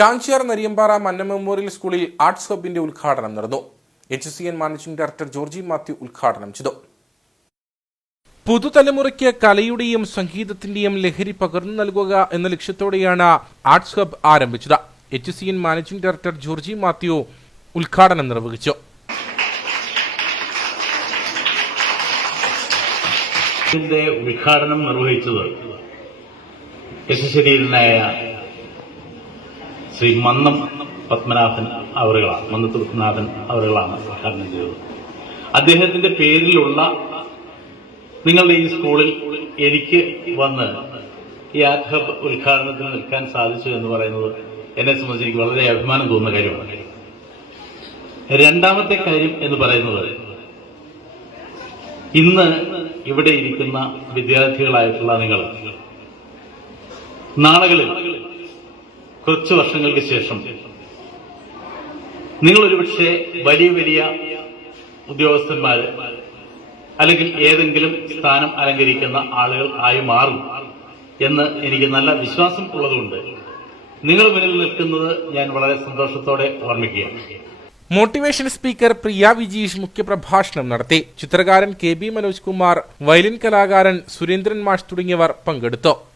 കാഞ്ചിയാർ നരിയമ്പാറ മന്ന മെമ്മോറിയൽ സ്കൂളിൽ ആർട്സ് ഹബിന്റെ ഉദ്ഘാടനം നടന്നു. H C N managing director Georgy Mathew ഉദ്ഘാടനം ചെയ്തു. പുതുതലമുറയ്ക്ക് കലയുടെയും സംഗീതത്തിന്റെയും ലഹരി പകർന്നു നൽകുക എന്ന ലക്ഷ്യത്തോടെയാണ് ആർട്സ് ഹബ് ആരംഭിച്ചത്. H C N managing director Georgy Mathew ഉദ്ഘാടനം നിർവഹിച്ചു. ഉദ്ഘാടനം നിർവഹിച്ചത് ശ്രീ മന്നം പത്മനാഭൻ അവറുകളാണ്. മന്നത്ത് പത്മനാഭൻ അവറുകളാണ് ഉദ്ഘാടനം ചെയ്തത്. അദ്ദേഹത്തിന്റെ പേരിലുള്ള നിങ്ങളുടെ ഈ സ്കൂളിൽ എനിക്ക് വന്ന് ഈ ഹബ് ഉദ്ഘാടനത്തിന് നിൽക്കാൻ സാധിച്ചു എന്ന് പറയുന്നത് എന്നെ സംബന്ധിച്ച് എനിക്ക് വളരെ അഭിമാനം തോന്നുന്ന കാര്യമാണ്. രണ്ടാമത്തെ കാര്യം എന്ന് പറയുന്നത് ഇന്ന് ഇവിടെ ഇരിക്കുന്ന വിദ്യാർത്ഥികളായിട്ടുള്ള നിങ്ങൾ നാളുകളിൽ കുറച്ച് വർഷങ്ങൾക്ക് ശേഷം. നിങ്ങൾ ഒരുപക്ഷെ വലിയ വലിയ ഉദ്യോഗസ്ഥന്മാര് അല്ലെങ്കിൽ ഏതെങ്കിലും സ്ഥാനം അലങ്കരിക്കുന്ന ആളുകൾ ആയി മാറും എന്ന് എനിക്ക് നല്ല വിശ്വാസം ഉള്ളതുകൊണ്ട് നിങ്ങൾ മുന്നിൽ നിൽക്കുന്നത് ഞാൻ വളരെ സന്തോഷത്തോടെ ഓർമ്മിക്കുകയാണ്. മോട്ടിവേഷൻ സ്പീക്കർ പ്രിയ വിജീഷ് മുഖ്യപ്രഭാഷണം നടത്തി. ചിത്രകാരൻ K B Manoj Kumar violin കലാകാരൻ സുരേന്ദ്രൻ മാഷ് തുടങ്ങിയവർ പങ്കെടുത്തു.